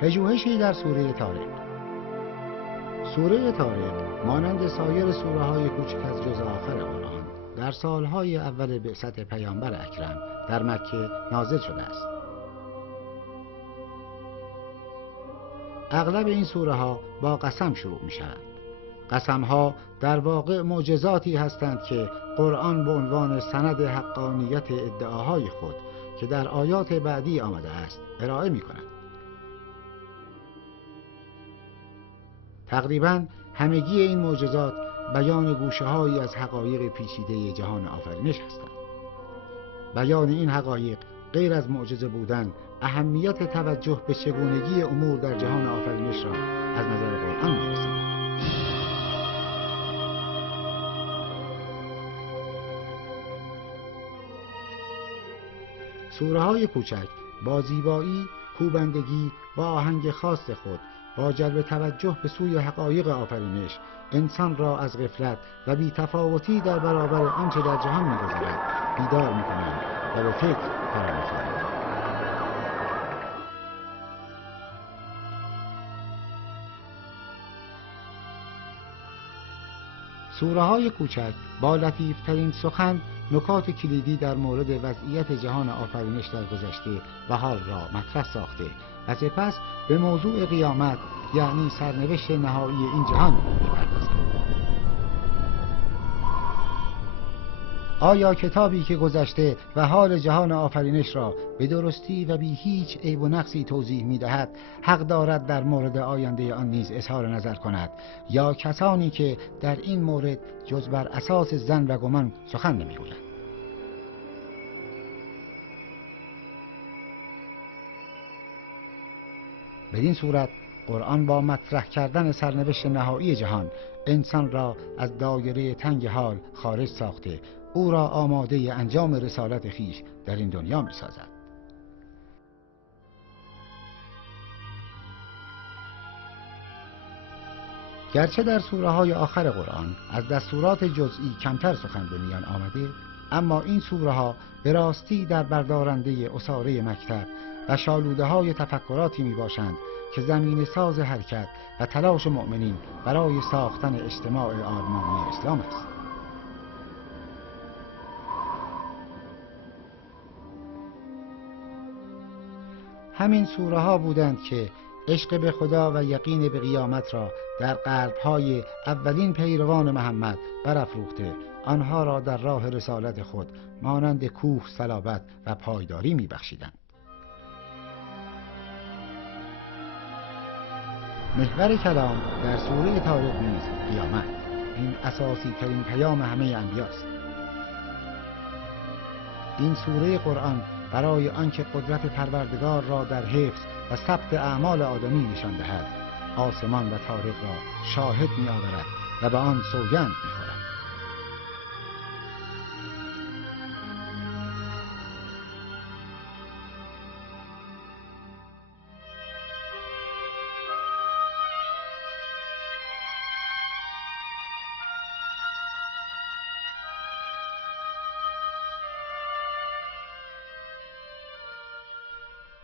پژوهشی در سوره طارق. سوره طارق مانند سایر سوره‌های کوچک از جزء آخر قرآن در سالهای اول بعثت پیامبر اکرم در مکه نازل شده است. اغلب این سوره‌ها با قسم شروع می‌شوند. قسم‌ها در واقع معجزاتی هستند که قرآن به عنوان سند حقانیت ادعاهای خود که در آیات بعدی آمده است ارائه می‌کند. تقریباً همگی این معجزات بیان گوشه‌هایی از حقایق پیچیده جهان آفرینش هستند. بیان این حقایق غیر از معجزه بودن، اهمیت توجه به چگونگی امور در جهان آفرینش را از نظر قرآن می‌رساند. سوره‌های کوچک با زیبایی، کوبندگی و آهنگ خاص خود با جلب توجه به سوی حقایق آفرینش انسان را از غفلت و بی‌تفاوتی در برابر آنچه در جهان می‌گذرد بیدار می‌کنند و به فکر فرامی‌خوانند. سوره‌های کوچک با لطیف‌ترین سخن نکات کلیدی در مورد وضعیت جهان آفرینش در گذشته و حال را مطرح ساخته و سپس به موضوع قیامت یعنی سرنوشت نهایی این جهان می‌پردازند. آیا کتابی که گذشته و حال جهان آفرینش را به درستی و بی هیچ عیب و نقصی توضیح می‌دهد حق دارد در مورد آینده آن نیز اظهار نظر کند، یا کسانی که در این مورد جز بر اساس ظن و گمان سخن نمی‌گویند؟ بدین صورت قرآن با مطرح کردن سرنوشت نهایی جهان انسان را از دایره تنگ حال خارج ساخته او را آماده انجام رسالت خویش در این دنیا می سازد. گرچه در سوره‌های آخر قرآن از دستورات جزئی کمتر سخن به میان آمده، اما این سوره‌ها به راستی در بردارنده اساره مکتب و شالوده‌های تفکراتی میباشند که زمین ساز حرکت و تلاش مؤمنین برای ساختن اجتماع آرمانی اسلام است. همین سوره‌ها بودند که عشق به خدا و یقین به قیامت را در قلب‌های اولین پیروان محمد برافروخته آنها را در راه رسالت خود مانند کوه صلابت و پایداری می‌بخشیدند. محور کلام در سوره طارق نیز قیامت، این اساسی ترین پیام همه انبیاست. این سوره قرآن برای آنکه قدرت پروردگار را در حفظ و ثبت اعمال آدمی نشان دهد، آسمان و طارق را شاهد می آورد و به آن سوگند می خورد.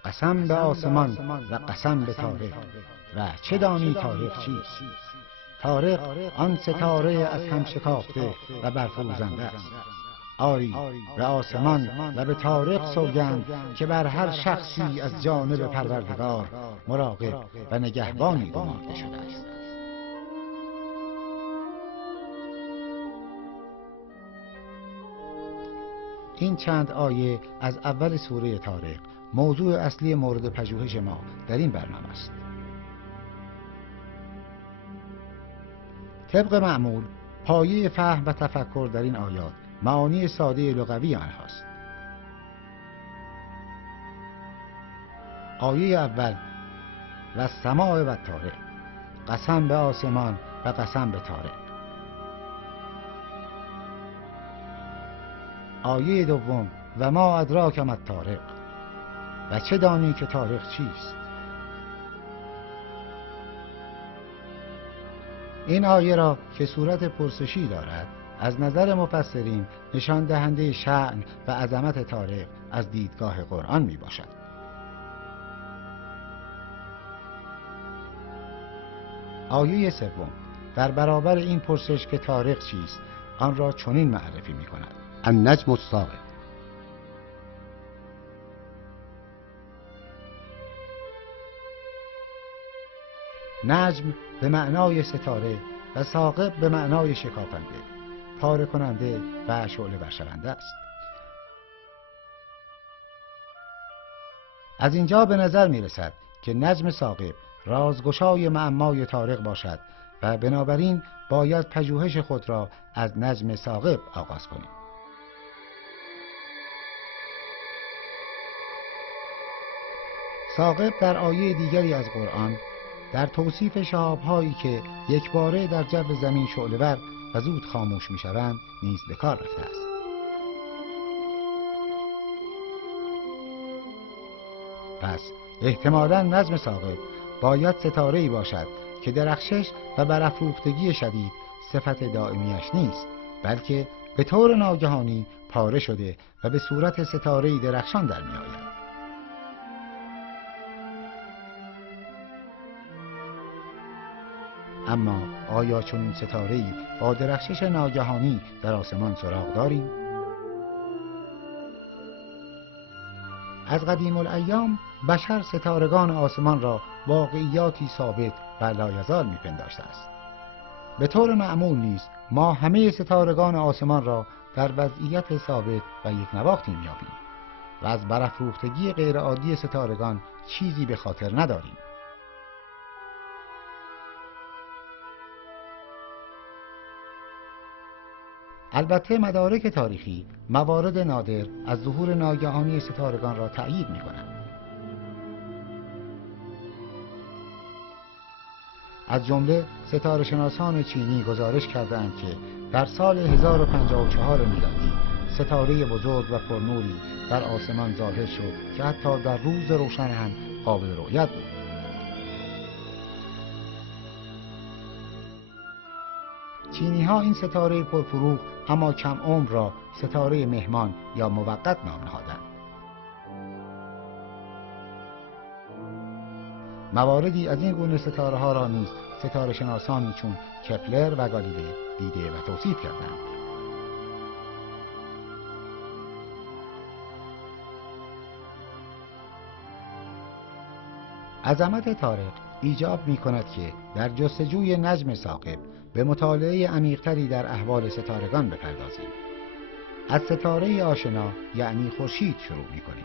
قسم به آسمان و قسم به طارق و چه دانی طارق چیست؟ طارق آن ستاره از هم شکافته و برفروزنده است. آری به آسمان و به طارق سوگند که بر هر شخصی از جانب پروردگار مراقب و نگهبانی گمارده شده است. این چند آیه از اول سوره طارق موضوع اصلی مورد پژوهش ما در این برنامه است. طبق معمول پایه فهم و تفکر در این آیات معانی ساده لغوی آنهاست. آیه اول و السماء و الطارق، قسم به آسمان و قسم به طارق. آیه دوم و ما ادراک ما الطارق، و چه دانی که طارق چیست؟ این آیه را که صورت پرسشی دارد از نظر مفسرین نشان دهنده شأن و عظمت طارق از دیدگاه قرآن می باشد. آیه سوم در برابر این پرسش که طارق چیست آن را چنین معرفی می‌کند: النجم الثاقب. نجم به معنای ستاره و ثاقب به معنای شکافنده، پاره کننده و شعله ورشونده است. از اینجا به نظر می رسد که نجم ثاقب رازگشای معمای طارق باشد و بنابراین باید پژوهش خود را از نجم ثاقب آغاز کنیم. ثاقب در آیه دیگری از قرآن در توصیف شهاب‌هایی که یکباره در جو زمین شعله‌ور و زود خاموش می‌شوند نیز به کار رفته است. پس احتمالاً نجم ثاقب باید ستاره‌ای باشد که درخشش و برافروختگی شدید صفت دائمیش نیست، بلکه به طور ناگهانی پاره شده و به صورت ستاره‌ای درخشان در می‌آید. اما آیا چنین ستاره‌ای با درخشش ناگهانی در آسمان سراغ داریم؟ از قدیم الایام بشر ستارگان آسمان را واقعیاتی ثابت و لایزال می‌پنداشته است. به طور معمول نیز ما همه ستارگان آسمان را در وضعیت ثابت و یک نواختی می‌یابیم و از برافروختگی غیرعادی ستارگان چیزی به خاطر نداریم. البته مدارک تاریخی موارد نادر از ظهور ناگهانی ستارگان را تأیید می‌کنند. از جمله ستاره‌شناسان چینی گزارش کردند که در سال 1054 میلادی ستاره بزرگ و پرنوری در آسمان ظاهر شد که حتی در روز روشن هم قابل رؤیت بود. چینی‌ها این ستاره پرفروغ اما کم عمر را ستاره مهمان یا موقت نام نهادند. مواردی از این گونه ستاره‌ها را نیز ستاره‌شناسانی چون کپلر و گالیله دیده و توصیف کردند. عظمت طارق ایجاب می‌کند که در جستجوی نجم ثاقب به مطالعه عمیق‌تری در احوال ستارگان بپردازیم. از ستاره آشنا یعنی خورشید شروع می‌کنیم.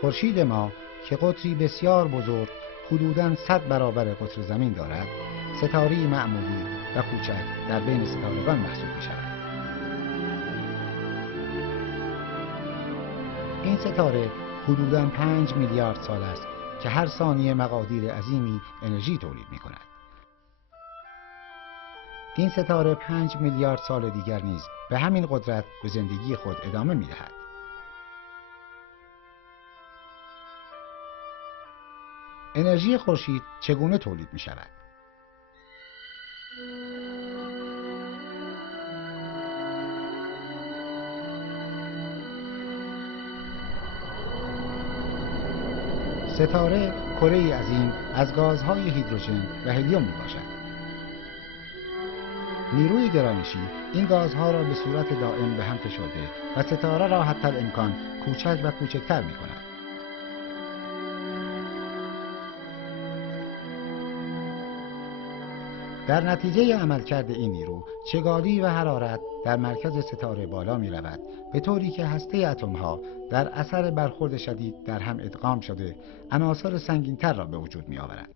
خورشید ما که قطری بسیار بزرگ حدوداً 100 برابر قطر زمین دارد، ستاره‌ای معمولی و کوچک در بین ستارگان محسوب می‌شود. این ستاره حدوداً 5 میلیارد سال است که هر ثانیه مقادیر عظیمی انرژی تولید می‌کند. این ستاره 5 میلیارد سال دیگر نیز به همین قدرت به زندگی خود ادامه می‌دهد. انرژی خورشید چگونه تولید می‌شود؟ ستاره کره‌ای عظیم از گازهای هیدروژن و هلیوم میباشد. نیروی گرانشی این گازها را به صورت دائم به هم فشرده و ستاره را حتی الامکان کوچک و کوچکتر میکند. در نتیجه عملکرد این نیرو چگالی و حرارت در مرکز ستاره بالا می رود، به طوری که هسته اتم‌ها در اثر برخورد شدید در هم ادغام شده عناصر سنگین‌تر را به وجود می آورند.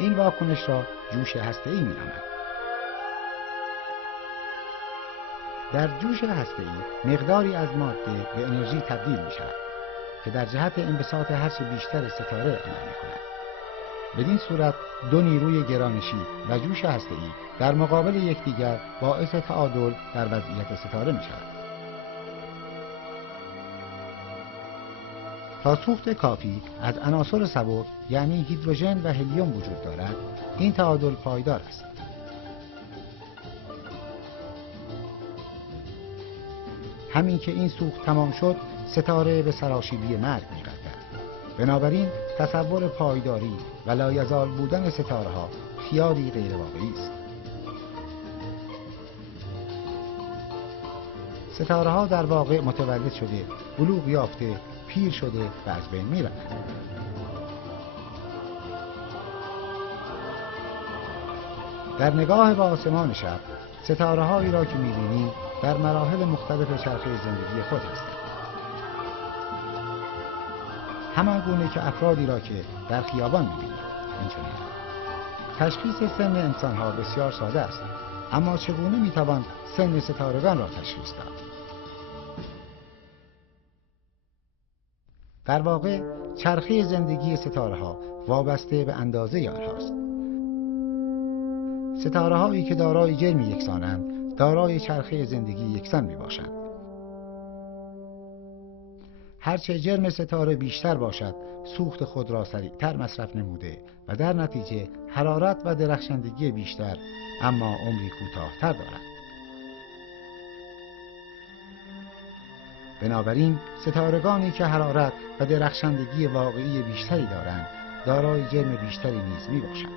این واکنش را جوش هسته‌ای می نامند. در جوش هسته‌ای مقداری از ماده به انرژی تبدیل می شود که در جهت انبساط هرچه بیشتر ستاره عمل می‌کند. بدین صورت دو نیروی گرانشی و جوش هسته‌ای در مقابل یکدیگر باعث تعادل در وضعیت ستاره می‌شود. تا سوخت کافی از عناصر سبک یعنی هیدروژن و هلیوم وجود دارد، این تعادل پایدار است. همین که این سوخت تمام شد، ستاره به سراشیبی مرگ می‌غلطد. بنابراین تصور پایداری و لایزال بودن ستاره‌ها خیالی غیر واقعی است. ستاره‌ها در واقع متولد شده، بلوغ یافته، پیر شده و از بین می‌روند. در نگاه به آسمان شب، ستاره‌هایی را که می‌بینیم در مراحل مختلف چرخه زندگی خود هستند. همان گونه که افرادی را که در خیابان می‌بینیم اینچنین. تشخیص سن انسان‌ها بسیار ساده است، اما چگونه می‌توان سن ستارگان را تشخیص داد؟ در واقع چرخه زندگی ستاره‌ها وابسته به اندازه آنهاست. ستاره‌هایی که دارای جرمی یکسانند، دارای چرخه زندگی یکسان میباشند. هرچه جرم ستاره بیشتر باشد، سوخت خود را سریعتر مصرف نموده و در نتیجه حرارت و درخشندگی بیشتر، اما عمری کوتاه‌تر دارد. بنابراین ستارگانی که حرارت و درخشندگی واقعی بیشتری دارند، دارای جرم بیشتری نیز میباشند.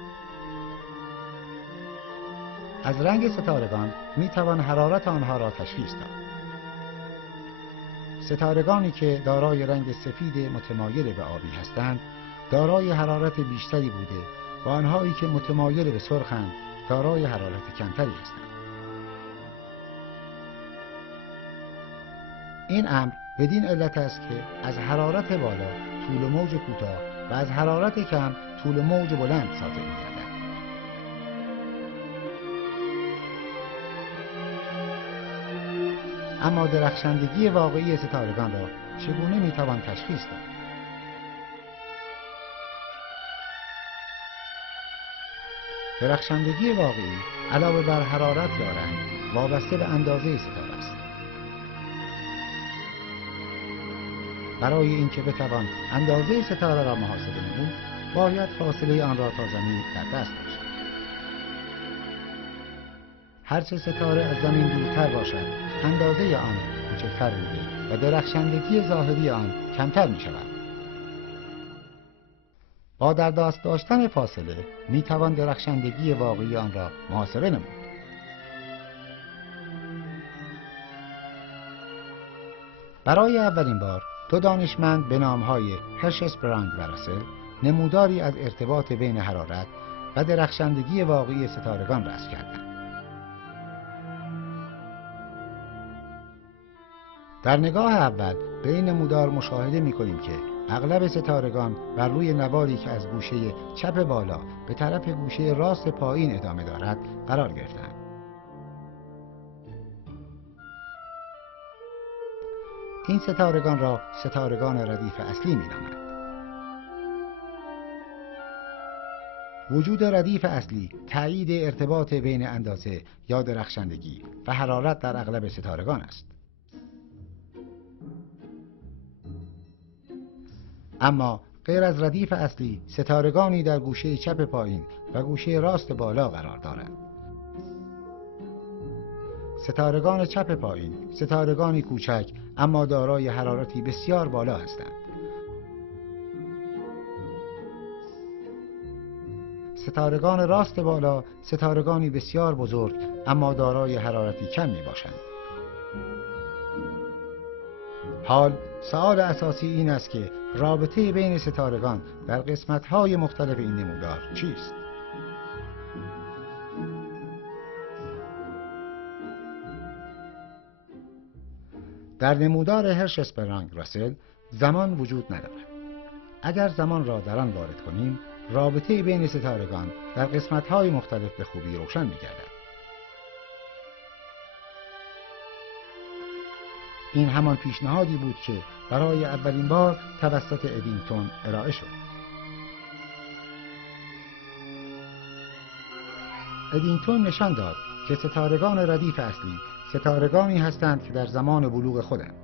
از رنگ ستارگان میتوان حرارت آنها را تشخیص داد. ستارگانی که دارای رنگ سفید متمایل به آبی هستند، دارای حرارت بیشتری بوده و آنهایی که متمایل به سرخند، دارای حرارت کمتری هستند. این امر بدین علت است که از حرارت بالا طول موج کوتاه و از حرارت کم طول موج بلند صادر می‌گردد. اما درخشندگی واقعی ستارگان را چگونه میتوان تشخیص داد؟ درخشندگی واقعی علاوه بر حرارت یا رنگ وابسته به اندازه ستاره است. برای اینکه بتوان اندازه ستاره را محاسبه نمود، باید فاصله آن را تا زمین در دست باشد. هرچه ستاره از زمین دورتر باشد، اندازه آن کوچکتر بوده و درخشندگی ظاهری آن کمتر می شود. با در دست داشتن فاصله می توان درخشندگی واقعی آن را محاسبه نمود. برای اولین بار دو دانشمند به نامهای هرشسپرانگ و راسل نموداری از ارتباط بین حرارت و درخشندگی واقعی ستارگان رسم کردند. در نگاه اول به این نمودار مشاهده می‌کنیم که اغلب ستارگان بر روی نواری که از گوشه چپ بالا به طرف گوشه راست پایین ادامه دارد قرار گرفتند. این ستارگان را ستارگان ردیف اصلی می‌نامند. وجود ردیف اصلی تأیید ارتباط بین اندازه یا درخشندگی و حرارت در اغلب ستارگان است. اما غیر از ردیف اصلی، ستارگانی در گوشه چپ پایین و گوشه راست بالا قرار دارند. ستارگان چپ پایین ستارگانی کوچک اما دارای حرارتی بسیار بالا هستند. ستارگان راست بالا ستارگانی بسیار بزرگ اما دارای حرارتی کم می باشند. حال سؤال اساسی این است که رابطه بین ستارگان در قسمت‌های مختلف این نمودار چیست؟ در نمودار هرشسپرانگ راسل زمان وجود ندارد. اگر زمان را در آن وارد کنیم، رابطه بین ستارگان در قسمت‌های مختلف به خوبی روشن می‌گردد. این همان پیشنهادی بود که برای اولین بار توسط ادینگتون ارائه شد. ادینگتون نشان داد که ستارگان ردیف اصلی ستارگانی هستند که در زمان بلوغ خودند،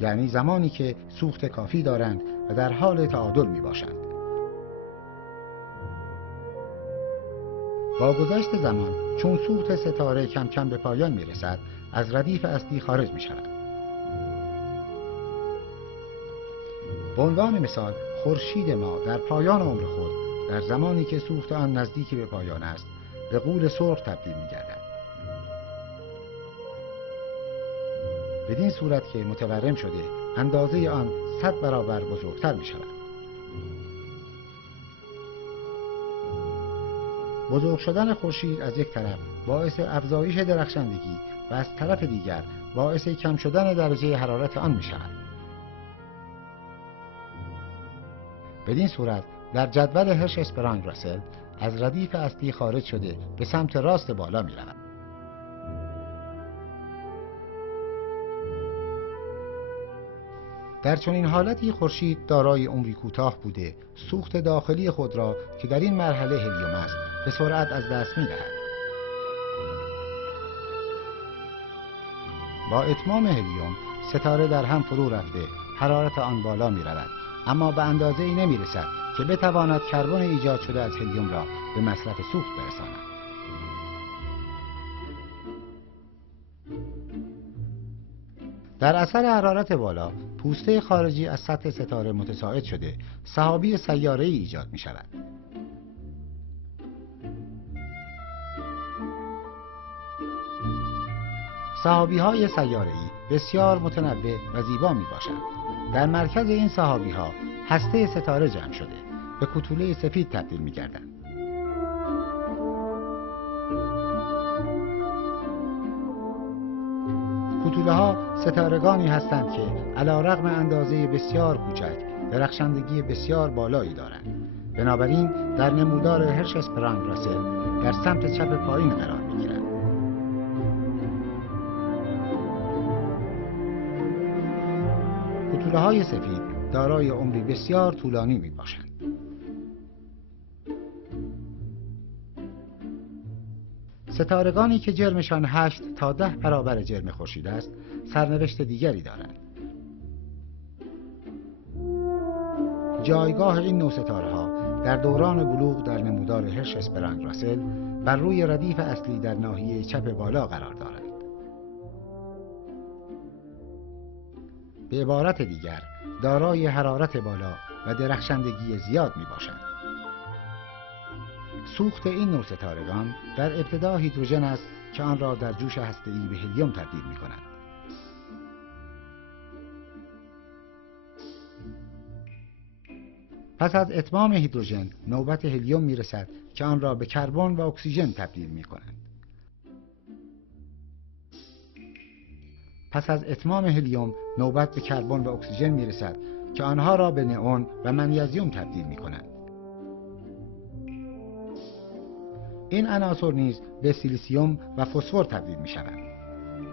یعنی زمانی که سوخت کافی دارند و در حال تعادل می باشند. با گذشت زمان چون سوخت ستاره کم کم به پایان می رسد، از ردیف اصلی خارج می شود. به عنوان مثال خورشید ما در پایان عمر خود در زمانی که سوخت آن نزدیک به پایان است به غول سرخ تبدیل می‌گردد. بدین صورت که متورم شده اندازه آن 100 برابر بزرگتر می‌شود. بزرگ شدن خورشید از یک طرف باعث افزایش درخشندگی و از طرف دیگر باعث کم شدن درجه حرارت آن می‌شود. بدین صورت در جدول هرش اسپرانگ راسل از ردیف اصلی خارج شده به سمت راست بالا می‌رود. در چنین حالتی خورشید دارای عمری کوتاه بوده سوخت داخلی خود را که در این مرحله هلیوم است به سرعت از دست می‌دهد. با اتمام هلیوم ستاره در هم فرو رفته حرارت آن بالا می‌رود، اما به اندازه‌ای نمی‌رسد که بتواند کربن ایجاد شده از هلیوم را به مصرف سوخت برساند. در اثر حرارت بالا پوسته خارجی از سطح ستاره متصاعد شده سحابی سیاره‌ای ایجاد می‌شود. سحابی‌های سیاره‌ای بسیار متنوع و زیبا می‌باشند. در مرکز این سحابی‌ها هسته ستاره جمع شده به کوتوله سفید تبدیل می‌گردند. کوتوله‌ها ستارگانی هستند که علی‌رغم اندازه بسیار کوچک درخشندگی بسیار بالایی دارند. بنابراین در نمودار هرش اسپرانگ راسل در سمت چپ پایین قرار می‌گیرند. کوتوله‌های سفید دارای عمری بسیار طولانی میباشند. ستارگانی که جرمشان 8 تا 10 برابر جرم خورشید است سرنوشت دیگری دارند. جایگاه این نوع ستاره‌ها در دوران بلوغ در نمودار هرش اسپرانگ راسل بر روی ردیف اصلی در ناحیه چپ بالا قرار دارند. به عبارت دیگر دارای حرارت بالا و درخشندگی زیاد می باشند. سوخت این نوع ستارگان در ابتدا هیدروژن است که آن را در جوش هسته‌ای به هلیوم تبدیل می کند. پس از اتمام هیدروژن نوبت هلیوم می رسد که آن را به کربن و اکسیژن تبدیل می کند. پس از اتمام هلیوم نوبت به کربن و اکسیژن می رسد که آنها را به نئون و منیزیم تبدیل می کنند. این عناصر نیز به سیلیسیوم و فسفر تبدیل می شوند.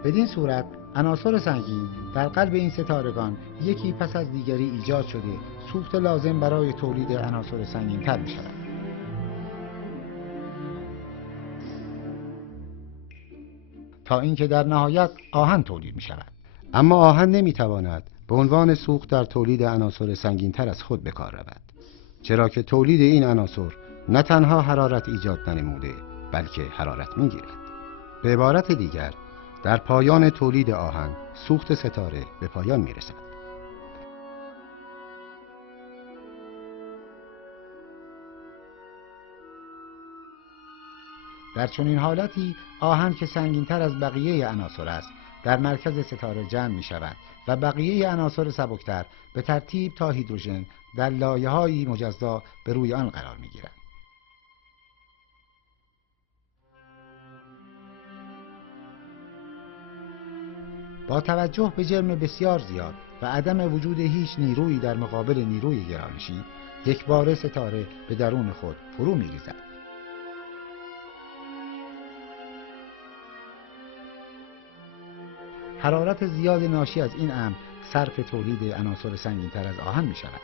بدین صورت عناصر سنگین در قلب این ستارگان یکی پس از دیگری ایجاد شده سوخت لازم برای تولید عناصر سنگین تر می شود. تا اینکه در نهایت آهن تولید می شود. اما آهن نمی تواند به عنوان سوخت در تولید عناصر سنگین تر از خود به کار رود، چرا که تولید این عناصر نه تنها حرارت ایجاد ننموده بلکه حرارت می گیرد. به عبارت دیگر در پایان تولید آهن سوخت ستاره به پایان می رسد. در چنین حالتی آهن که سنگین‌تر از بقیه عناصر است در مرکز ستاره جمع می شود و بقیه عناصر سبکتر به ترتیب تا هیدروژن در لایه‌هایی مجزا به روی آن قرار می گیرند. با توجه به جرم بسیار زیاد و عدم وجود هیچ نیرویی در مقابل نیروی گرانشی، یکباره ستاره به درون خود فرو می ریزد. حرارت زیاد ناشی از این امر صرف تولید عناصر سنگین‌تر از آهن می شود.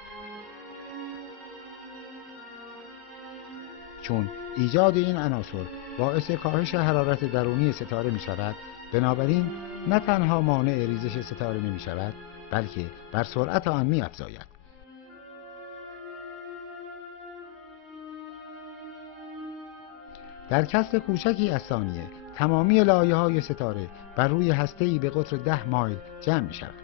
چون ایجاد این عناصر باعث کاهش حرارت درونی ستاره می شود، بنابراین نه تنها مانع ریزش ستاره نمی شود بلکه بر سرعت آن می افزاید. در کسر کوچکی از ثانیه تمامی لایه‌های ستاره بر روی هسته‌ای به قطر 10 مایل جمع می شود.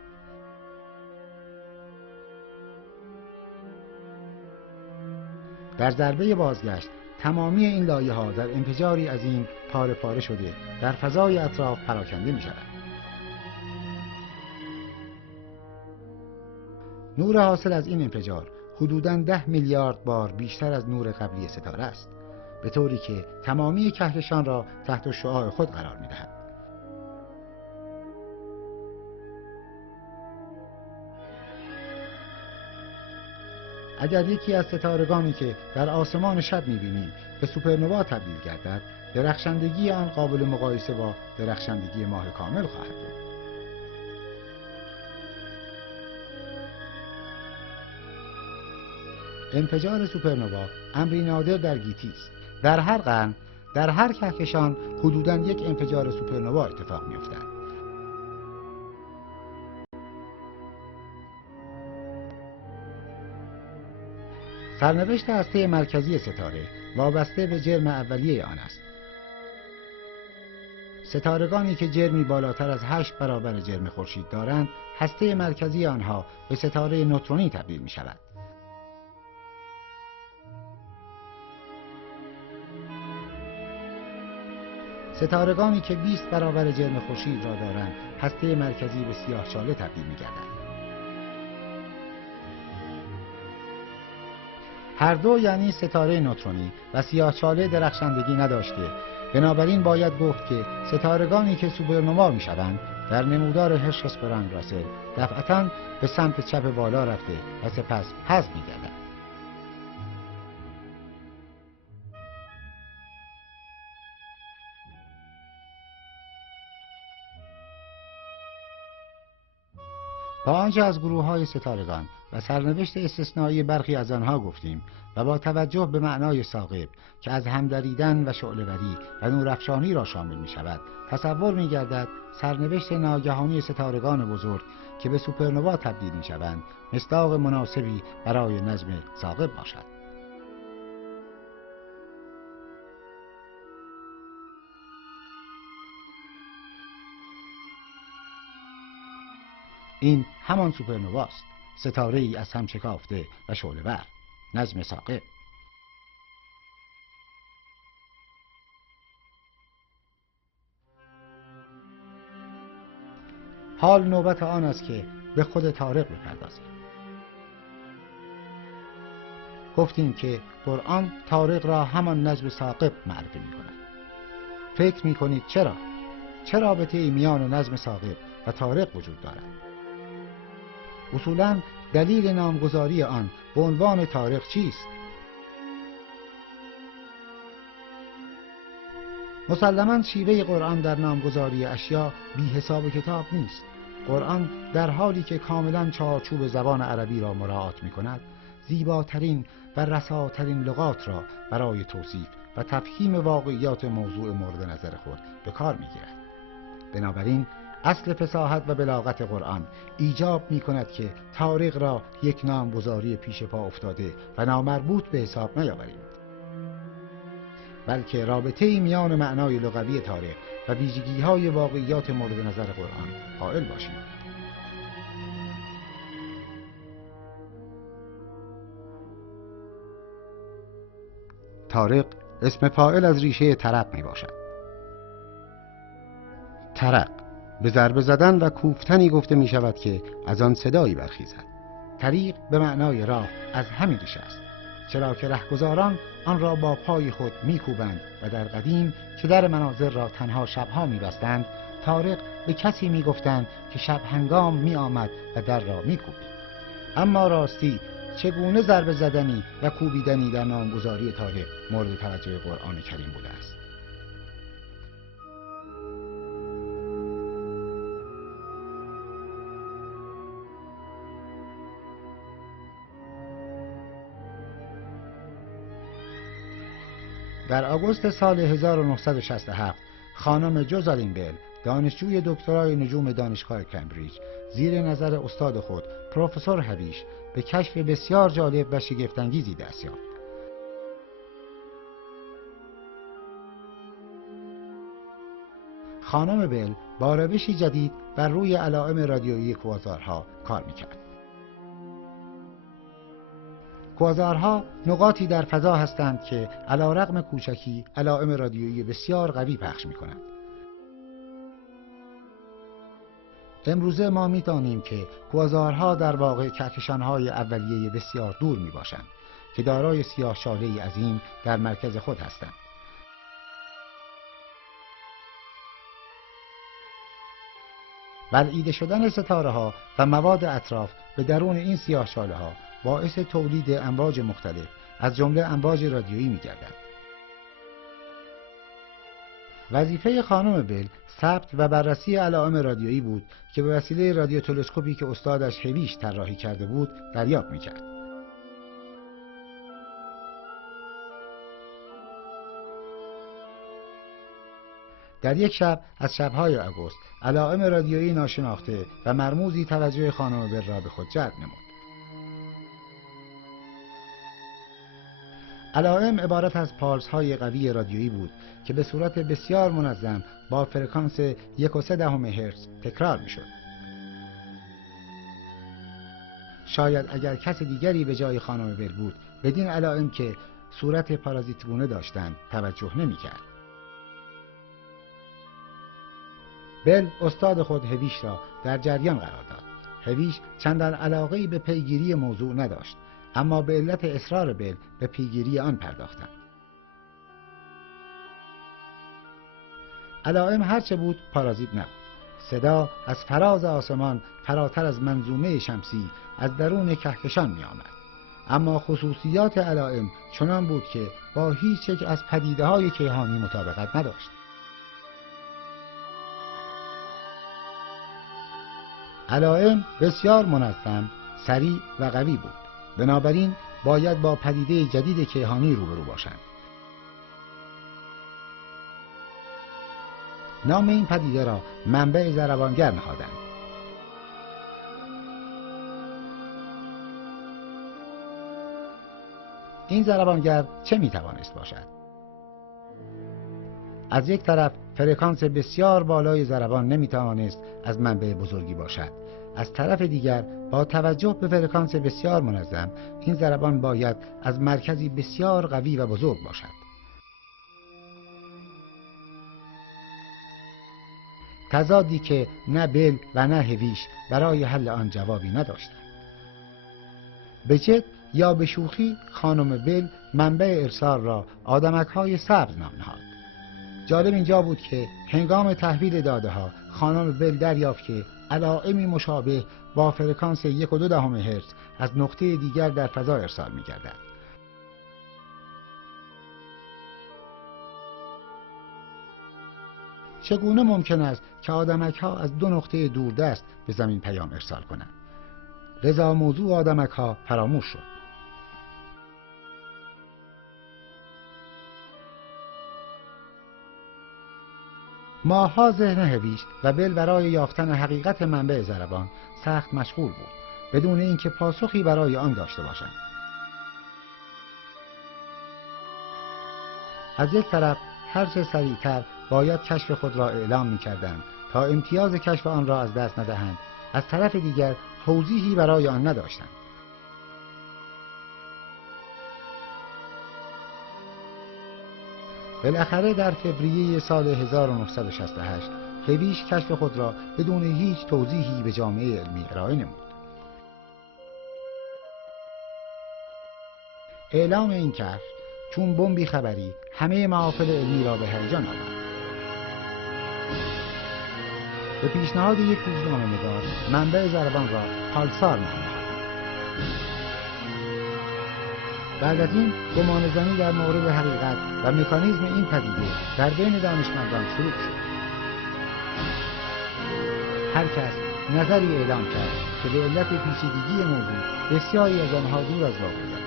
در ضربه بازگشت تمامی این لایه‌ها در انفجاری عظیم پاره پاره شده در فضای اطراف پراکنده می‌شود. نور حاصل از این انفجار حدوداً 10 میلیارد بار بیشتر از نور قبلی ستاره است، به طوری که تمامی کهکشان را تحت شعاع خود قرار می‌دهد. اگر یکی از ستارگانی که در آسمان شب می‌بینیم به سوپرنوا تبدیل گردد، درخشندگی آن قابل مقایسه با درخشندگی ماه کامل خواهد بود. انفجار سوپرنوا امری نادر در گیتی است. در هر قرن، در هر کهکشان حدوداً یک انفجار سوپرنوا اتفاق می‌افتد. سرنوشت هسته مرکزی ستاره وابسته به جرم اولیه آن است. ستارگانی که جرمی بالاتر از 8 برابر جرم خورشید دارند، هسته مرکزی آنها به ستاره نوترونی تبدیل می شود. ستارگانی که 20 برابر جرم خورشید را دارند، هسته مرکزی به سیاهچاله تبدیل می گردند. هر دو یعنی ستاره نوترونی و سیاهچاله درخشندگی نداشته، بنابراین باید گفت که ستارگانی که سوپرنوا می‌شوند در نمودار هرشس برانگ راسل دفعتاً به سمت چپ بالا رفته و سپس حذف می‌گردند. با آنچه از گروه‌های ستارگان و سرنوشت استثنایی برخی از آنها گفتیم و با توجه به معنای ثاقب که از هم دریدن و شعله‌وری و نورافشانی را شامل می‌شود، تصور می‌گردد سرنوشت ناگهانی ستارگان بزرگ که به سوپرنوا تبدیل می‌شوند مصداق مناسبی برای نظم ثاقب باشد. این همان سوپرنواست، ستاره‌ای از هم شکافته و شعله‌ور، نظم ثاقب. حال نوبت آن است که به خود طارق بپردازیم. گفتیم که قرآن طارق را همان نجم ثاقب معرفی می‌کند. فکر می‌کنید چرا؟ چه رابطه‌ای میان نجم ثاقب و طارق وجود دارد؟ اصولاً دلیل نامگذاری آن به عنوان طارق چیست؟ مسلماً شیوه قرآن در نامگذاری اشیا بی حساب کتاب نیست. قرآن در حالی که کاملاً چارچوب زبان عربی را مراعات می‌کند، زیباترین و رساترین لغات را برای توصیف و تفهیم واقعیات موضوع مورد نظر خود به کار می‌گیرد. بنابراین اصل فصاحت و بلاغت قرآن ایجاب می‌کند که طارق را یک نامگذاری پیش پا افتاده و نامربوط به حساب نیاوریم، بلکه رابطه‌ای میان معنای لغوی طارق و ویژگی‌های واقعیات مورد نظر قرآن قائل باشیم. طارق اسم فاعل از ریشه طرق میباشد. طرق به ضربه زدن و کوفتنی گفته می شود که از آن صدایی برخیزد. طریق به معنای راه از همین ریشه است، چرا که رهگذاران آن را با پای خود میکوبند و در قدیم که در منازل را تنها شبها میبستند، طارق به کسی میگفتند که شب هنگام میآمد و در را میکوبید. اما راستی چگونه ضربه زدنی و کوبیدنی در نامگذاری طارق مورد توجه قرآن کریم بوده است؟ در آگوست سال 1967 خانم جوزالین بل، دانشجوی دکترای نجوم دانشگاه کمبریج، زیر نظر استاد خود پروفسور هویش به کشف بسیار جالب و شگفت‌انگیزی دست یافت. خانم بل با روشی جدید بر روی علائم رادیویی کوازارها کار می‌کرد. کوازارها نقاطی در فضا هستند که علیرغم کوچکی علائم رادیویی بسیار قوی پخش می‌کنند. امروزه ما می‌دانیم که کوازارها در واقع کهکشان‌های اولیه بسیار دور می‌باشند که دارای سیاه‌چاله‌ای عظیم در مرکز خود هستند. بلعیده شدن ستاره‌ها و مواد اطراف به درون این سیاه‌چاله‌ها باعث تولید امواج مختلف از جمله امواج رادیویی می‌گردد. وظیفه خانم بل ثبت و بررسی علائم رادیویی بود که به وسیله رادیو تلسکوپی که استادش هویش طراحی کرده بود دریافت می‌کرد. در یک شب از شب‌های آگوست علائم رادیویی ناشناخته و مرموزی توجه خانم بل را به خود جلب نمود. علائم عبارت از پالس‌های قوی رادیویی بود که به صورت بسیار منظم با فرکانس 1.3 هرتز تکرار می‌شد. شاید اگر کس دیگری به جای خانم بل بود بدین علائم که صورت پارازیتگونه داشتند توجه نمی‌کرد. بل استاد خود هویش را در جریان قرار داد. هویش چندان علاقه‌ای به پیگیری موضوع نداشت، اما به علت اصرار بل به پیگیری آن پرداختند. علائم هرچه بود پارازیت نبود. صدا از فراز آسمان فراتر از منظومه شمسی از درون کهکشان می آمد. اما خصوصیات علائم چنان بود که با هیچ یک از پدیده‌های کیهانی مطابقت نداشت. علائم بسیار منظم، سریع و قوی بود. بنابراین باید با پدیده جدید کیهانی روبرو باشند. نام این پدیده را منبع ضربانگر نهادند. این ضربانگر چه میتوانست باشد؟ از یک طرف فرکانس بسیار بالای ضربان نمیتوانست از منبع بزرگی باشد. از طرف دیگر با توجه به فرکانس بسیار منظم این ضربان باید از مرکزی بسیار قوی و بزرگ باشد. تضادی که نه بل و نه هویش برای حل آن جوابی نداشتند. به جد یا به شوخی خانم بل منبع ارسال را آدمک‌های سبز نام نهاد. جالب اینجا بود که هنگام تحویل داده ها خانم بل دریافت که علائمی مشابه با فرکانس 1.2 هرتز از نقطه دیگر در فضا ارسال می گردد. چگونه ممکن است که آدمک ها از دو نقطه دوردست به زمین پیام ارسال کنند؟ لذا موضوع آدمک ها فراموش شد. ماه‌ها ذهن هویش و بل برای یافتن حقیقت منبع ضربان سخت مشغول بود بدون اینکه پاسخی برای آن داشته باشند. از یک طرف هر چه سریعتر باید کشف خود را اعلام می‌کردند تا امتیاز کشف آن را از دست ندهند، از طرف دیگر توضیحی برای آن نداشتند. بالاخره در فوریه سال 1968 هویش کشف خود را بدون هیچ توضیحی به جامعه علمی ارائه نمود. اعلام این کشف چون بمبی خبری همه محافل علمی را به هیجان آورد. به پیشنهاد یک روزنامه‌نگار منبع ضربان را پالسار نام داد. بعد از این گمانه‌زنی در مورد حقیقت و مکانیزم این پدیده در بین دانشمندان شروع شد. هر کس نظری اعلام کرد که به علت پیچیدگی موضوع بسیاری از آنها دور از واقعیت.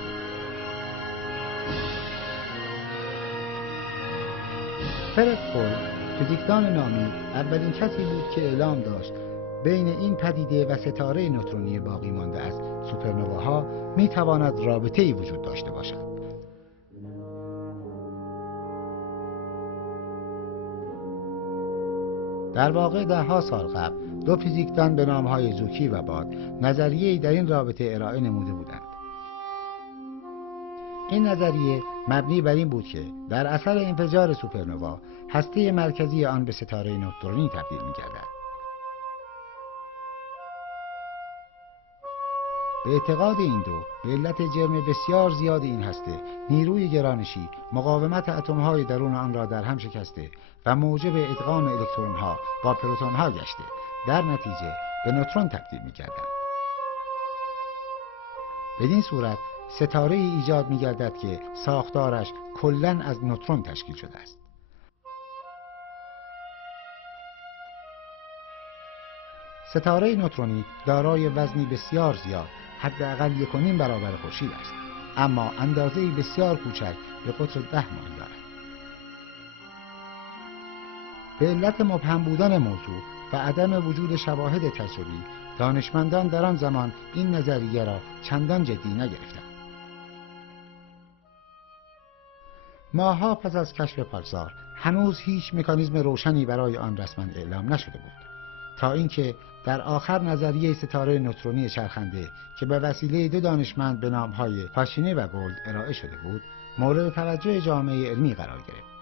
فرد هول فیزیکدان نامی اولین کسی بود که اعلام داشت بین این پدیده و ستاره نوترونی باقی مانده از سوپرنواها میتواند رابطه‌ای وجود داشته باشد. در واقع ده‌ها سال قبل دو فیزیکدان به نام‌های زوکی و باد نظریه‌ای در این رابطه ارائه نموده بودند. این نظریه مبنی بر این بود که در اثر انفجار سوپرنوا هسته مرکزی آن به ستاره نوترونی تبدیل می‌گردد. به اعتقاد این دو، به علت جرم بسیار زیاد این هسته، نیروی گرانشی مقاومت اتم‌های درون آن را در هم شکسته و موجب ادغام الکترون‌ها با پروتون‌ها گشته، در نتیجه به نوترون تبدیل می‌گردند. بدین صورت ستاره ای ایجاد می‌گردد که ساختارش کلاً از نوترون تشکیل شده است. ستاره نوترونی دارای وزنی بسیار زیاد، حداقل 1.5 برابر خورشید است، اما اندازه‌ای بسیار کوچک به قطر 10 مایل دارد. به علت مبهم بودن موضوع و عدم وجود شواهد تجربی، دانشمندان در آن زمان این نظریه را چندان جدی نگرفتند. ماه‌ها پس از کشف پالسار هنوز هیچ مکانیزم روشنی برای آن رسما اعلام نشده بود، تا اینکه در آخر نظریه ستاره نوترونی چرخنده که به وسیله دو دانشمند به نام‌های پاشینی و گولد ارائه شده بود، مورد توجه جامعه علمی قرار گرفت.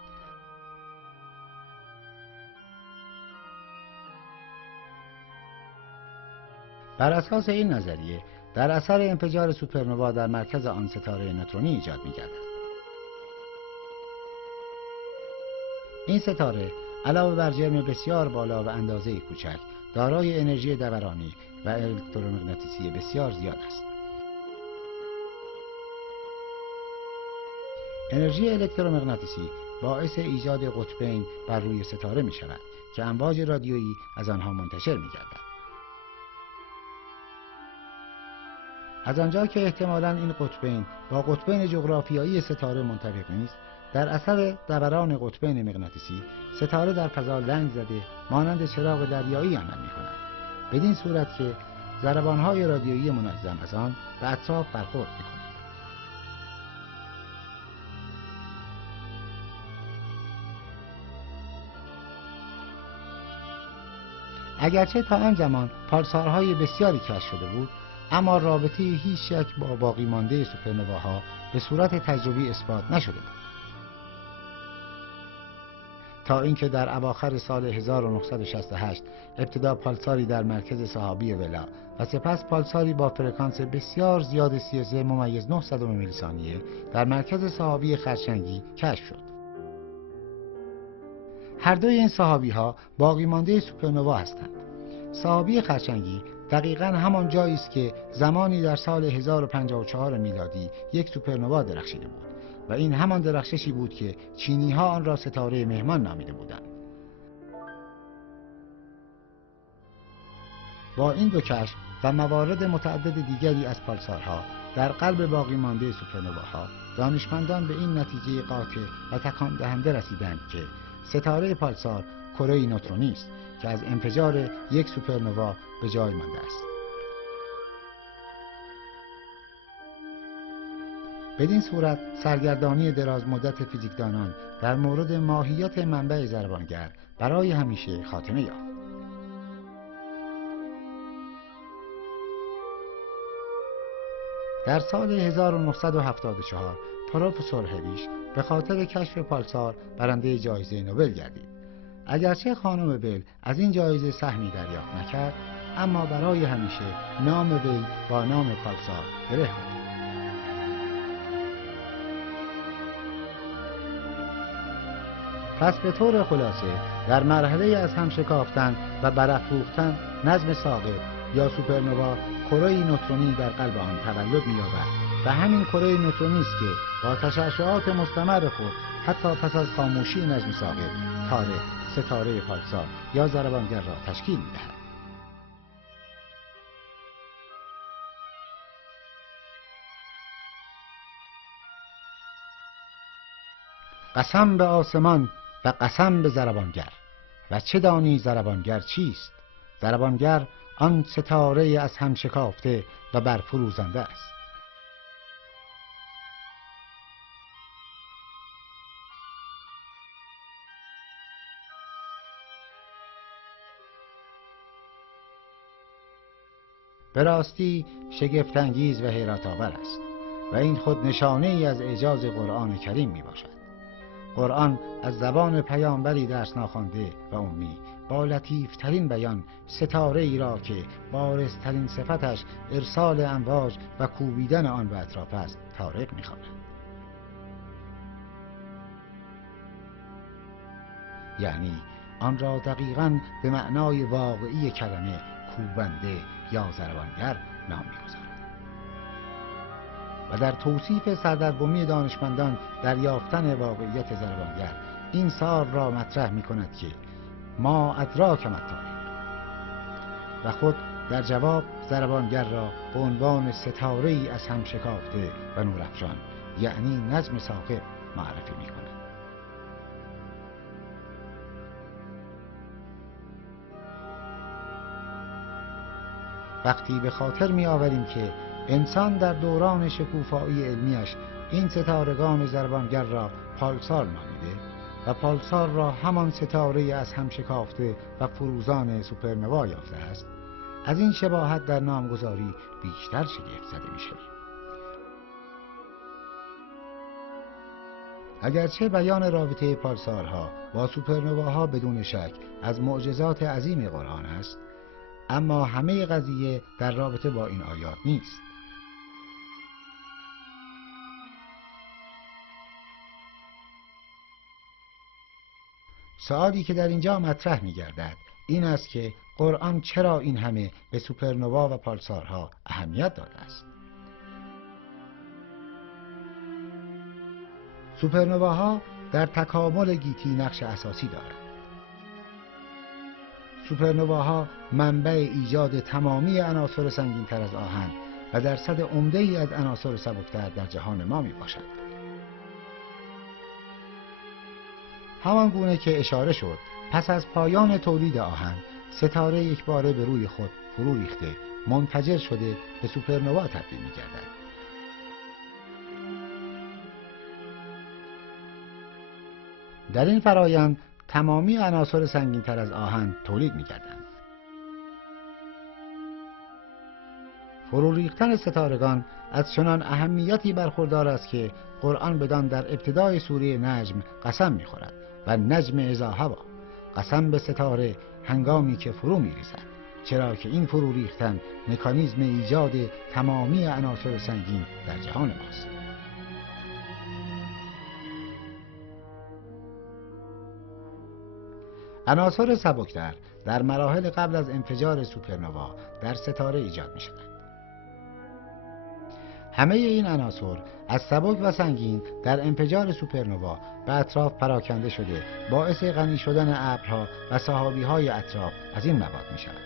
بر اساس این نظریه، در اثر انفجار سوپرنوا در مرکز آن ستاره نوترونی ایجاد می‌گردد. این ستاره علاوه بر جرم بسیار بالا و اندازه کوچک، دارای انرژی دورانی و الکترومغناطیسی بسیار زیاد است. انرژی الکترومغناطیسی باعث ایجاد قطبین بر روی ستاره می شود که امواج رادیویی از آنها منتشر می گردد. از آنجا که احتمالاً این قطبین با قطبین جغرافیایی ستاره منطبق نیست، در اثر دوران قطبین مغناطیسی ستاره در فضا لنگ زده مانند چراغ دریایی عمل می‌کند، بدین صورت که ضربان‌های رادیویی منظم از آن به اطراف برخورد می‌کند. اگرچه تا آن زمان پالسارهای بسیاری کشف شده بود، اما رابطه هیچ یک با باقی مانده سوپرنواها به صورت تجربی اثبات نشده بود، تا اینکه در اواخر سال 1968 ابتدا پالساری در مرکز سحابی ولا و سپس پالساری با فرکانس بسیار زیاد 33.9 میلی ثانیه در مرکز سحابی خرچنگی کشف شد. هر دوی این سحابی‌ها باقی مانده سوپرنوا هستند. سحابی خرچنگی دقیقاً همان جایی است که زمانی در سال 1054 میلادی یک سوپرنوا درخشیده بود و این همان درخششی بود که چینی‌ها آن را ستاره مهمان نامیده بودند. با این دو کشف و موارد متعدد دیگری از پالسارها در قلب باقی مانده سوپرنواها، دانشمندان به این نتیجه قاطع و تکان دهنده رسیدند که ستاره پالسار کره‌ای نوترونی است که از انفجار یک سوپرنوا به جای مانده است. بدین صورت سرگردانی دراز مدت فیزیکدانان در مورد ماهیت منبع ضربانگر برای همیشه خاتمه یافت. در سال 1974 پروفسور هویش به خاطر کشف پالسار برنده جایزه نوبل گردید. اگرچه خانم بل از این جایزه سهمی دریافت نکرد، اما برای همیشه نام وی با نام پالسار گره خورد. پس به طور خلاصه در مرحله از هم شکافتن و برافروختن نظم ثاقب یا سوپرنوا، کره‌ای نوترونی در قلب آن تولد می‌یابد و همین کره نوترونی است که با تشعشعات مستمر خود حتی پس از خاموشی نظم ثاقب، تاره، ستاره پالسار یا ضربانگر را تشکیل می‌دهد. قسم به آسمان و قسم به ضربانگر، و چه دانی ضربانگر چیست؟ ضربانگر آن ستاره از هم شکافته و برفروزنده است. به راستی شگفت انگیز و حیرت آور است و این خود نشانه ای از اعجاز قرآن کریم می باشد. قرآن از زبان پیامبری درس ناخوانده و امی با لطیفترین بیان ستاره ای را که بارزترین صفتش ارسال امواج و کوبیدن آن به اطراف است طارق می‌خواند. یعنی آن را دقیقاً به معنای واقعی کلمه کوبنده یا ضربانگر نام می‌گذارد. و در توصیف سردرگمی دانشمندان در یافتن واقعیت ضربانگر این سؤال را مطرح می‌کند که ما ادراک ما الطارق، و خود در جواب ضربانگر را به عنوان ستاره‌ای از هم شکافته و نورافشان یعنی نجم ثاقب معرفی می‌کند. وقتی به خاطر می‌آوریم که انسان در دوران شکوفایی علمیش این ستارگان ضربانگر را پالسار نامیده و پالسار را همان ستاره از هم شکافته و فروزان سوپرنوا یافته است، از این شباهت در نامگذاری بیشتر شگفت زده می‌شویم. اگرچه بیان رابطه پالسارها با سوپرنواها بدون شک از معجزات عظیم قرآن است، اما همه قضیه در رابطه با این آیات نیست. سوالی که در اینجا مطرح می‌گردد این است که قرآن چرا این همه به سوپرنوا و پالسارها اهمیت داده است؟ سوپرنواها در تکامل گیتی نقش اساسی دارند. سوپرنواها منبع ایجاد تمامی عناصر سنگین‌تر از آهن و درصد عمده‌ای از عناصر سبکتر در جهان ما میباشند. همان گونه که اشاره شد، پس از پایان تولید آهن، ستاره یکباره به روی خود فرو ریخته، منفجر شده به سوپرنوا تبدیل می‌گردد. در این فرایند تمامی عناصر سنگین‌تر از آهن تولید می‌گردند. فرو ریختن ستارگان از چنان اهمیتی برخوردار است که قرآن بدان در ابتدای سوره نجم قسم می‌خورد و نجم اذا هوی، قسم به ستاره هنگامی که فرو می‌ریزد، چرا که این فرو ریختن مکانیزم ایجاد تمامی عناصر سنگین در جهان ماست. عناصر سبکتر در مراحل قبل از انفجار سوپرنوا در ستاره ایجاد می‌شوند. همه این عناصر از سبک و سنگین در انفجار سوپرنوا به اطراف پراکنده شده باعث غنی شدن ابرها و سحابی‌های اطراف از این مواد می‌شوند.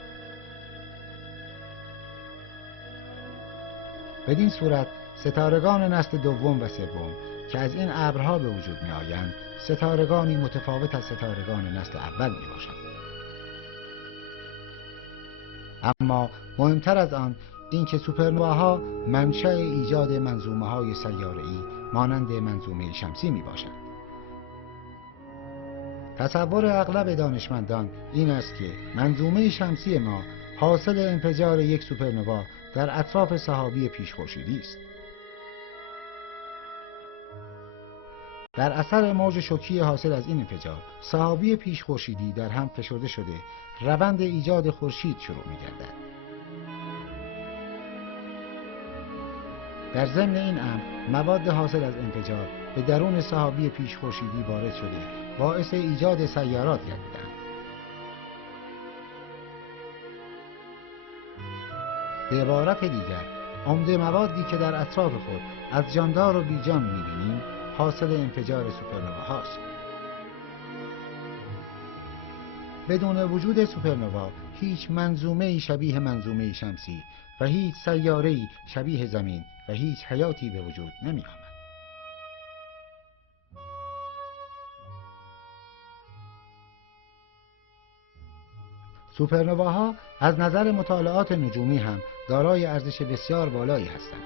بدین صورت ستارگان نسل دوم و سوم که از این ابرها به وجود می‌آیند ستارگانی متفاوت از ستارگان نسل اول میباشند. اما مهمتر از آن این که سوپرنواها منشأ ایجاد منظومه‌های سیاره‌ای مانند منظومه شمسی میباشند. تصور اغلب دانشمندان این است که منظومه شمسی ما حاصل انفجار یک سوپرنوا در اطراف سحابی پیش‌خورشیدی است. در اثر موج شوکی حاصل از این انفجار، سحابی پیش‌خورشیدی در هم فشرده شده، روند ایجاد خورشید شروع می‌گردد. در ضمن این امر، مواد حاصل از انفجار به درون سحابی پیش‌خورشیدی وارد شده، باعث ایجاد سیارات گردیدند. به عبارت دیگر، عمده موادی که در اطراف خود از جاندار و بیجان می‌بینیم، حاصل انفجار سوپرنوا هاست. بدون وجود سوپرنوا هیچ منظومه‌ای شبیه منظومه شمسی و هیچ سیاره‌ای شبیه زمین و هیچ حیاتی به وجود نمی‌آمد. سوپرنواها از نظر مطالعات نجومی هم دارای ارزش بسیار بالایی هستند.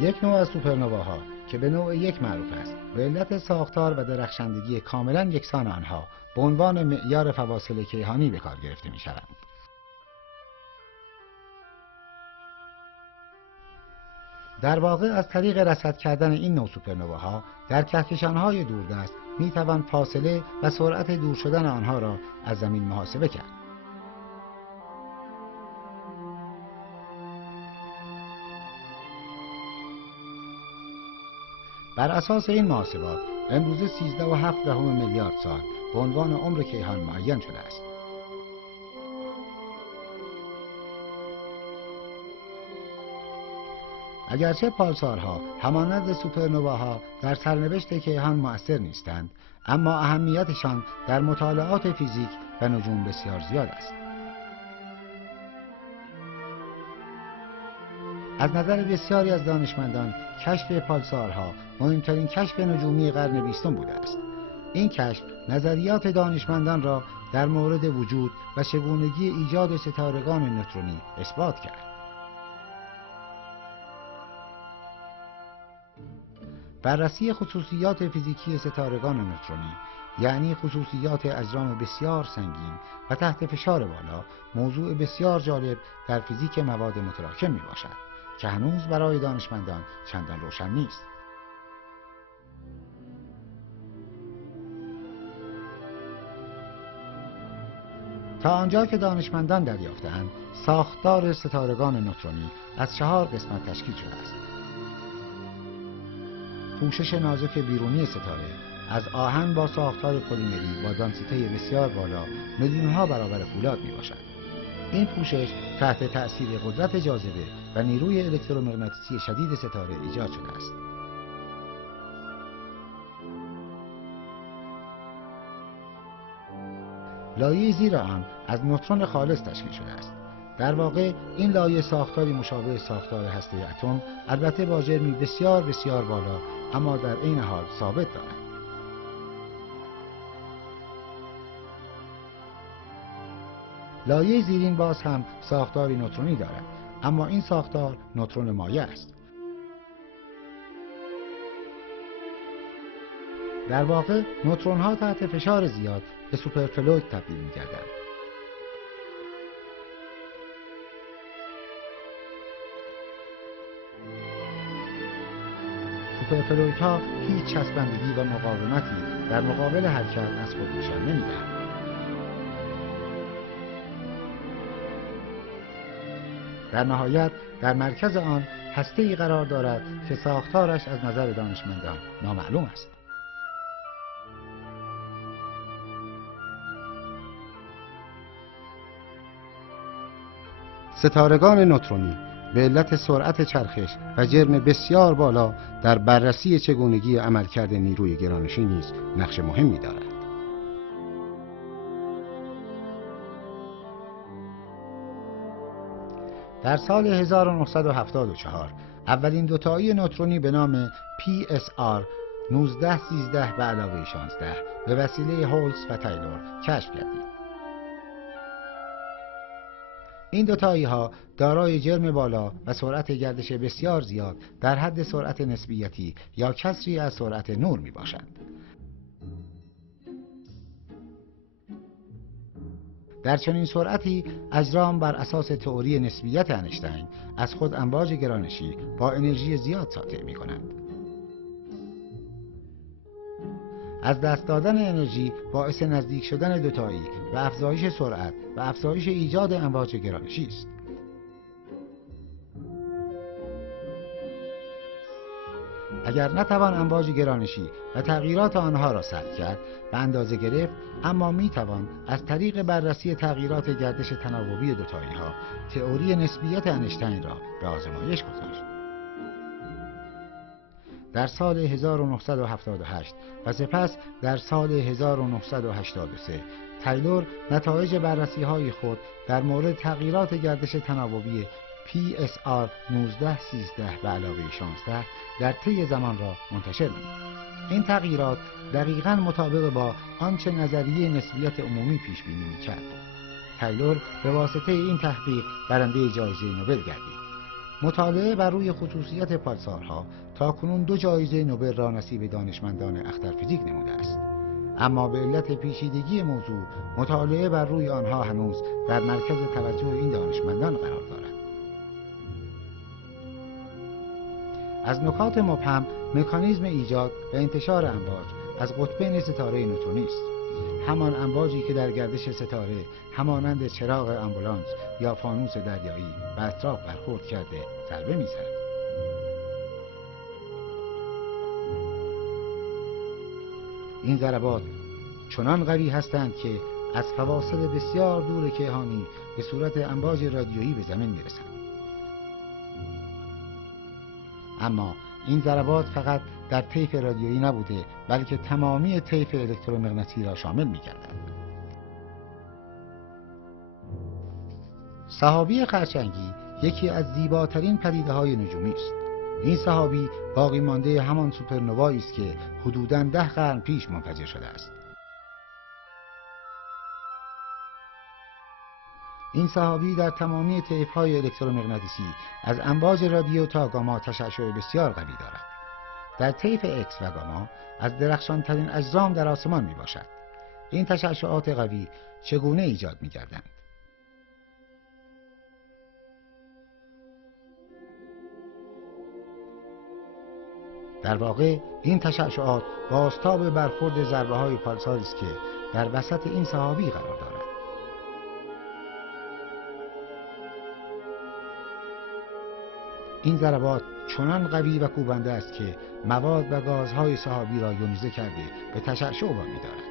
یک نوع از سوپرنواها که به نوع یک معروف است، به علت ساختار و درخشندگی کاملا یکسان آنها به عنوان معیار فواصل کیهانی به کار گرفته می‌شوند. در واقع از طریق رصد کردن این نوع سوپرنواها در کهکشان‌های دوردست می‌توان فاصله و سرعت دور شدن آنها را از زمین محاسبه کرد. بر اساس این محاسبات امروزه 13.7 میلیارد سال به عنوان عمر کیهان معین شده است. اگرچه پالسارها همانند سوپرنواها در سرنوشت کیهان مؤثر نیستند، اما اهمیتشان در مطالعات فیزیک و نجوم بسیار زیاد است. از نظر بسیاری از دانشمندان کشف پالسارها مهمترین کشف نجومی قرن 20 بوده است. این کشف نظریات دانشمندان را در مورد وجود و چگونگی ایجاد ستارگان نوترونی اثبات کرد. بررسی خصوصیات فیزیکی ستارگان نوترونی، یعنی خصوصیات اجرام بسیار سنگین و تحت فشار بالا، موضوع بسیار جالب در فیزیک مواد متراکم می باشد که هنوز برای دانشمندان چندان روشن نیست. تا آنجا که دانشمندان دریافتند، ساختار ستارگان نوترونی از 4 قسمت تشکیل شده است. پوشش نازک بیرونی ستاره از آهن با ساختار پلیمری با دانسیته بسیار بالا میلیون‌ها برابر فولاد می باشد. این پوشش تحت تأثیر قدرت جاذبه و نیروی الکترومغناطیسی شدید ستاره ایجاد شده است. لایه زیر آن از نوترون خالص تشکیل شده است. در واقع این لایه ساختاری مشابه ساختار هسته اتم، البته با جرمی بسیار بسیار بالا، اما در عین حال ثابت دارد. لایه زیرین باز هم ساختاری نوترونی دارد، اما این ساختار نوترون مایع است. در واقع نوترون ها تحت فشار زیاد به سوپرفلوید تبدیل می گردند. سوپرفلوید ها هیچ چسبندگی و مقاومتی در مقابل حرکت از خود نشان نمی دهند. در نهایت در مرکز آن هسته‌ای قرار دارد که ساختارش از نظر دانشمندان نامعلوم است. ستارگان نوترونی به علت سرعت چرخش و جرم بسیار بالا در بررسی چگونگی عملکرد نیروی گرانشی نیز نقش مهمی دارد. در سال 1974 اولین دوتایی نوترونی به نام PSR 1913 به علاوه 16 به وسیله هولز و تایلور کشف گردید. این دوتایی ها دارای جرم بالا و سرعت گردش بسیار زیاد در حد سرعت نسبیتی یا کسری از سرعت نور می باشند. در چنین سرعتی اجرام بر اساس تئوری نسبیت انیشتین از خود امواج گرانشی با انرژی زیاد ساطع می کنند. از دست دادن انرژی باعث نزدیک شدن دوتایی و افزایش سرعت و افزایش ایجاد امواج گرانشی است. اگر نتوان امواج گرانشی و تغییرات آنها را ثبت کرد و اندازه گرفت، اما می توان از طریق بررسی تغییرات گردش تناوبی دوتایی ها تئوری نسبیت انیشتین را به آزمایش گذاشت. در سال 1978 و سپس در سال 1983 تایلور نتایج بررسی های خود در مورد تغییرات گردش تناوبی PSR 1913 به علاوه 16 در طی زمان را منتشر نمود. این تغییرات دقیقاً مطابق با آنچه نظریه نسبیت عمومی پیش بینی می‌کرد. تایلور به واسطه این تحقیق برنده جایزه نوبل گردید. مطالعه بر روی خصوصیت پالسارها تاکنون 2 جایزه نوبل را نصیب دانشمندان اخترفیزیک نموده است. اما به علت پیچیدگی موضوع مطالعه بر روی آنها هنوز در مرکز توجه این دانشمندان قرار دارد. از نکات مبهم مکانیزم ایجاد و انتشار امواج از قطبین ستاره نوتونی است. همان امواجی که در گردش ستاره همانند چراغ آمبولانس یا فانوس دریایی به اطراف برخورد کرده ضربه می‌زند. این ضربات چنان قوی هستند که از فواصل بسیار دور کیهانی به صورت امواج رادیویی به زمین می‌رسند. اما این ضربات فقط در طیف رادیویی نبوده، بلکه تمامی طیف الکترومغناطیسی را شامل می‌گردد. سحابی خرچنگی یکی از زیباترین پدیده‌های نجومی است. این سحابی باقی مانده همان سوپرنوایی است که حدوداً 10 قرن پیش منفجر شده است. این سحابی در تمامی طیف‌های الکترومغناطیسی از امواج رادیو تا گاما تشعشع بسیار قوی دارد. در طیف اکس و گاما از درخشانترین اجرام در آسمان می باشد. این تشعشعات قوی چگونه ایجاد می گردند؟ در واقع این تشعشعات بازتاب برخورد ضربه‌های پالساری است که در وسط این سحابی قرار دارد. این ضربات چنان قوی و کوبنده است که مواد و گازهای سحابی را یونیزه کرده به تشعشع وامی دارد.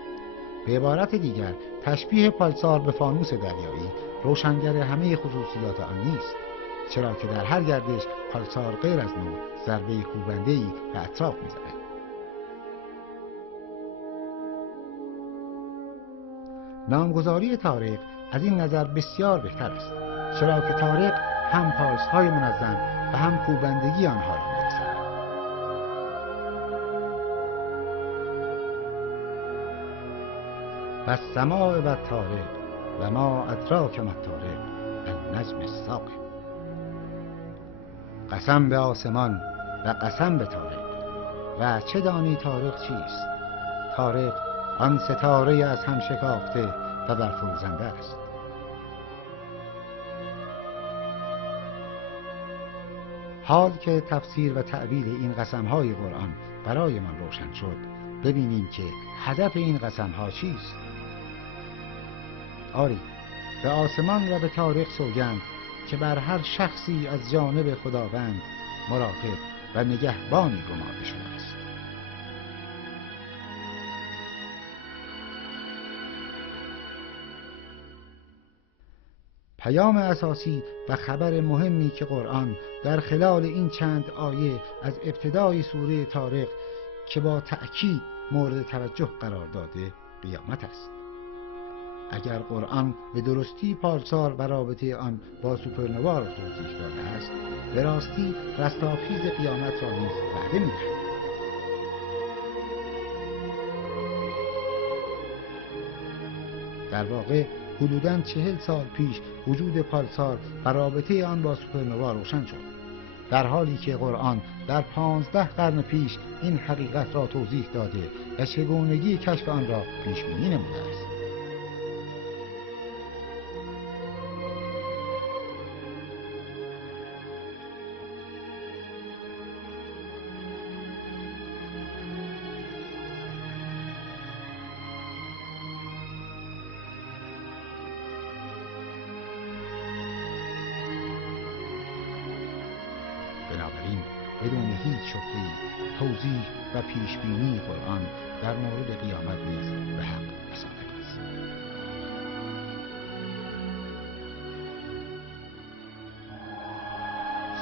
به عبارت دیگر تشبیه پالسار به فانوس دریایی روشنگر همه خصوصیات آن نیست، چرا که در هر گردش پالسار غیر از نور ضربه کوبنده‌ای به اطراف می‌زند. نامگذاری طارق از این نظر بسیار بهتر است، چرا که طارق هم پالس‌های منظم و هم کوبندگی آنها را می‌رساند. و السماء و الطارق و ما ادراک ما الطارق النجم الثاقب. قسم به آسمان و قسم به طارق، و چه دانی طارق چیست؟ طارق آن ستاره از هم شکافته و برفروزنده است. حال که تفسیر و تعبیر این قسم‌های قرآن برایمان روشن شد، ببینیم که هدف این قسم‌ها چیست. آری، به آسمان و به طارق سوگند که بر هر شخصی از جانب خداوند مراقب و نگهبانی گمارده شده است. پیام اساسی و خبر مهمی که قرآن در خلال این چند آیه از ابتدای سوره طارق که با تأکید مورد توجه قرار داده قیامت است. اگر قرآن به درستی پالسار و رابطه آن با سوپرنوا را توضیح داده است، به راستی رستاخیز قیامت را نیز وعده می‌دهد. در واقع حدوداً 40 سال پیش وجود پالسار و رابطه آن با سوپرنوا روشن شد، در حالی که قرآن در 15 قرن پیش این حقیقت را توضیح داده و چگونگی کشف آن را پیش بینی نموده است. بنابراین بدون هیچ شبهه‌ای توضیح و پیشبینی قرآن در مورد قیامت نیز به حق و صادق است.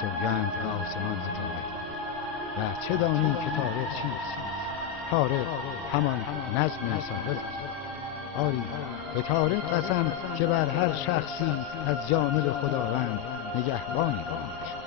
سوگند به آسمان و طارق، و چه دانی که طارق چیست؟ طارق همان نجم ثاقب است. آری، به طارق قسم که بر هر شخصی از جانب خداوند نگهبانی گمارده شده.